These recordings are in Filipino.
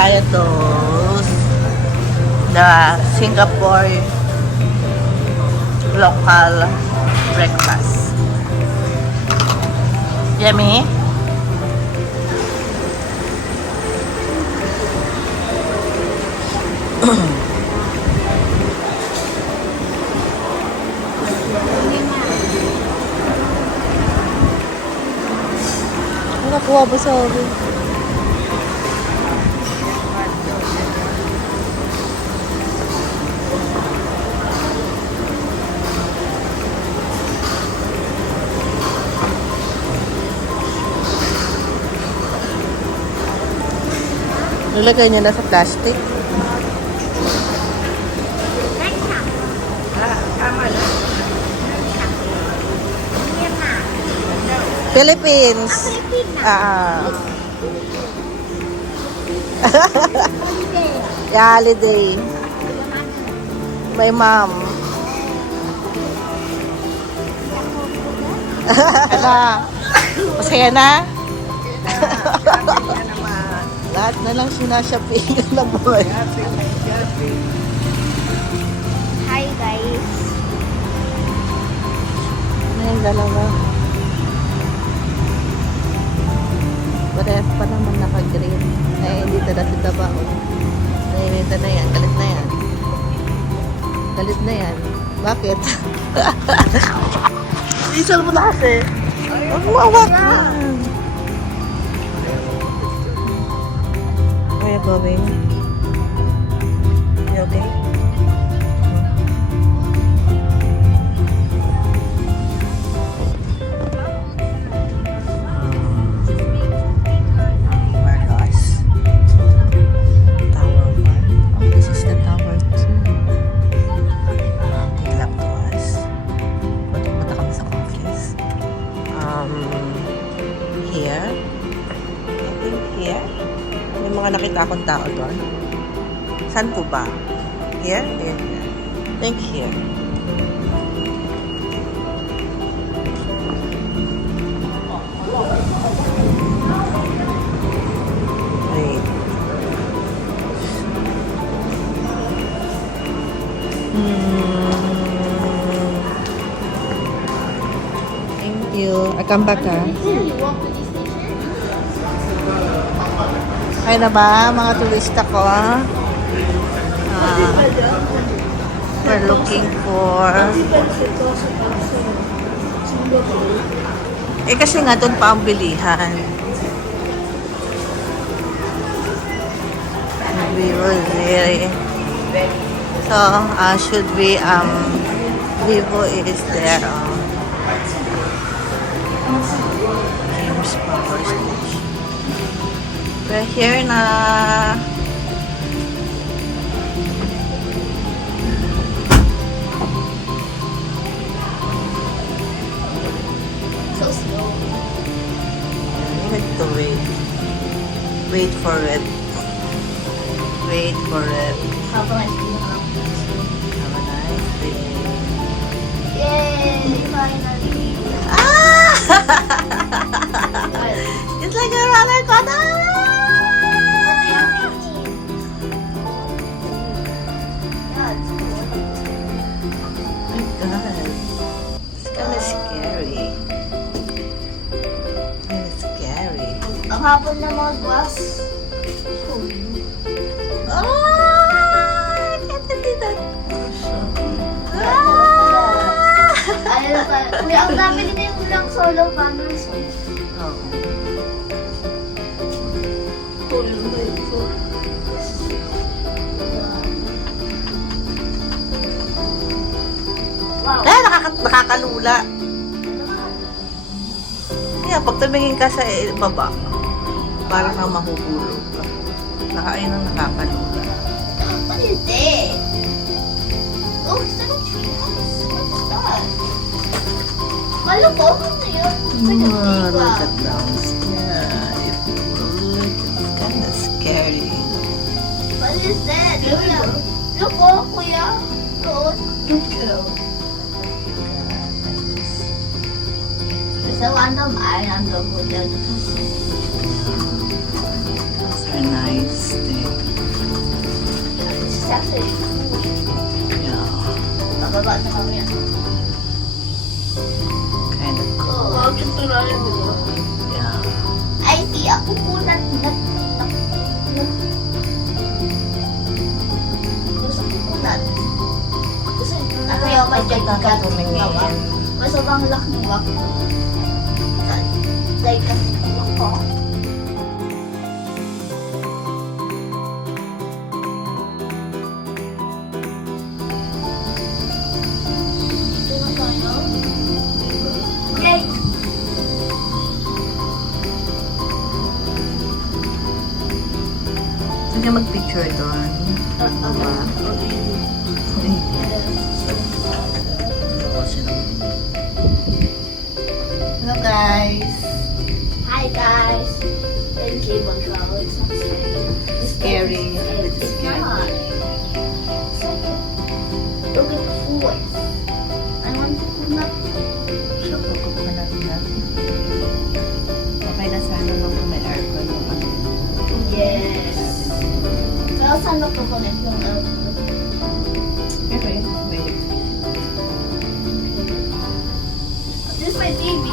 tayo toast. The Singapore local breakfast. Yummy? Nakakuha ba sa oven? Nilagay niya na sa plastic. Philippines. Yeah, holiday. My mom. Ano? Masaya na? Lahat na lang sinashopping na boy. Hi guys. Ano yung dalawa? Parehas pa naman naka-green. Ay, hindi na si Tabaho. Nainita na yan. Galit na yan. Galit na yan. Bakit? Isal mo na kasi. Huwag mo awak na. Where you going? You okay? Here. I think here. May mga nakita akong tao doon. Saan po ba? Here? Here. I think here. Wait. Thank you. I come back Ay na ba, mga turista ko? We're looking for... Eh kasi nga doon pa ang bilihan. We were there. So, should we, Vivo is there. James Power Station. We're here na. So slow. We have to wait. Wait for it. Wait for it. Have a nice day. Have a nice day. Yay! Finally. Ah! It's like a roller coaster. It's kind of scary. It's scary. Ang hapon na mga glass. Oh! I can't do that. Ayun pa. Uy, ang dami din yung ulang solo panels. Oh. Wow. Eh, nakakalula. Kaya pag tumingin ka sa baba, parang kang mahuhulog ka. Ayun ang nakakalula. What is this? Oh, it's like a treehouse. What is that? Kala ko, ano na yun? Like a Look diva. at downstairs. If you look, it's kind of scary. What is that? Look, oh, kuya. Look. There's a random eye on the hood. Those are a nice day. This is actually cool. Yeah, Bababa na kami. kind of cool. Wow, ito na rin, di ba? Yeah. Ay, di ako po gusto ko po kasi ako yung may Pagkataka tumingin. mas sobrang laki ng wak ko. Like, kasi ako. Ito na tayo. Yay! Hindi ka mag-picture doon. Diba? Hello guys. Hi guys. And cable car. It's not scary. It's Scary. It's not. Look at the voice. I want to put that. Kukuha natin natin. Okay na sana nung may aircon yung ano. Yes. Pero saan nagko-connect yung aircon? Pero yun, may This is my TV.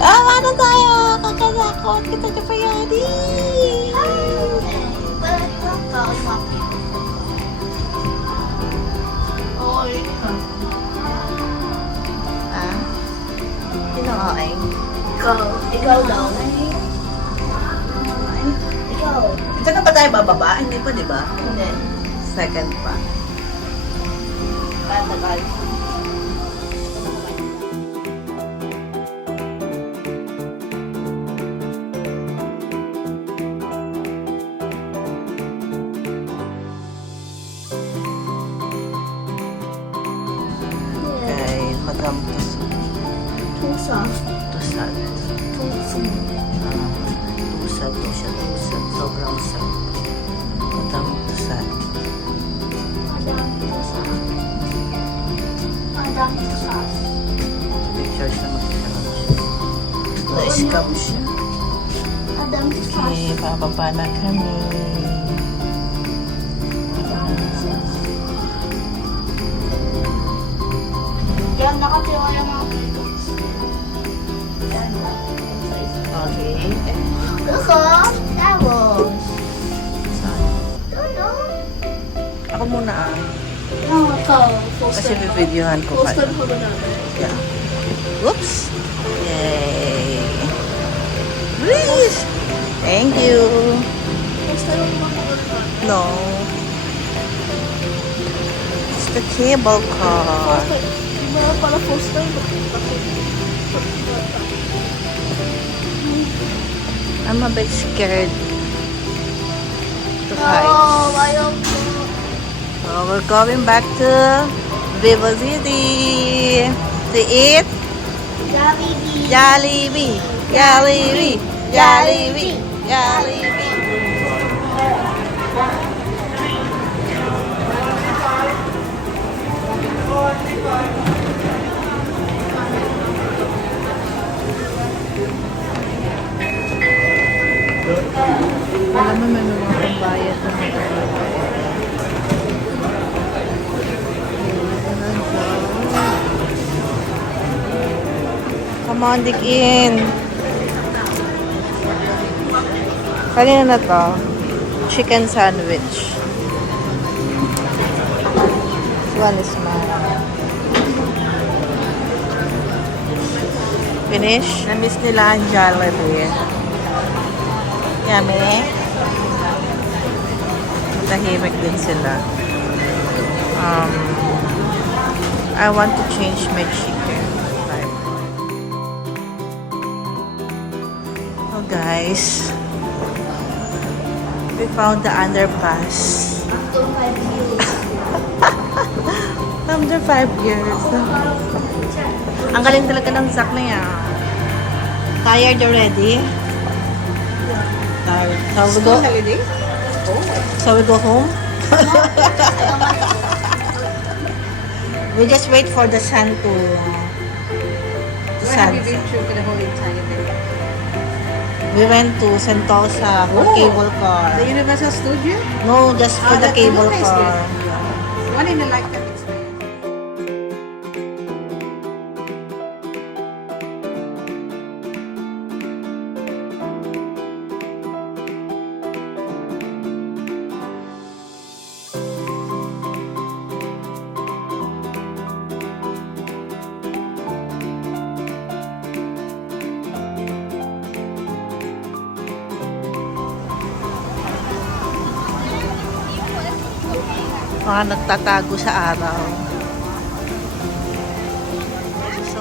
Ah, ano tayo? Kakasakot kita sa payadi. Pero ito ang tao yung mga Oo, yun ka. Ah? Sino okay? Ikaw daw. Ikaw. Saan ka pa tayo bababa? Hindi pa, di ba? Hindi. Second pa. Patagal. Kay Madam Tusa. Tusad. Tusa. Tusad to siya. Tusad. Sobrang sad. Madam Tusad. Madam Tusa. Madam Tusa. Picture siya mag-scam siya. Na-scam siya. Madam Tusa. Okay, bababa na kami. Yan, nakatira yung mga pitos. Yan na. Okay. Look up. Tapos. Saan? Ano? Ako muna ah. Ikaw. Kasi bibidyohan ko Poster kayo. ko ba namin? Yeah. Whoops! Yay! Please! Thank you! Poster mo ba ko naman? No. It's the cable car. Poster. Di ba pala poster? I'm a bit scared to heights. Oh, ayaw ko. So we're going back to Vivo City to eat Jollibee. Jollibee, Jollibee, Jollibee, Jollibee. Alam mo, may mga pambayad na Come on, dig in. Kanina na to. Chicken sandwich. This one is mine. Finish? Na-miss nila ang Jollibee. Yummy. Tahimik din sila. I want to change my chicken. Oh guys, we found the underpass. After 5 years. After 5 years. Ang galing talaga ng Zach na yan. Tired already? Tired. So we go home? We just wait for the sun to Where have you been sunset. through for the whole entire day? We went to Sentosa for Oh. cable car. The Universal Studio? No, just for the That cable nice car. there. One in a lifetime experience. Mga nagtatago sa araw. So,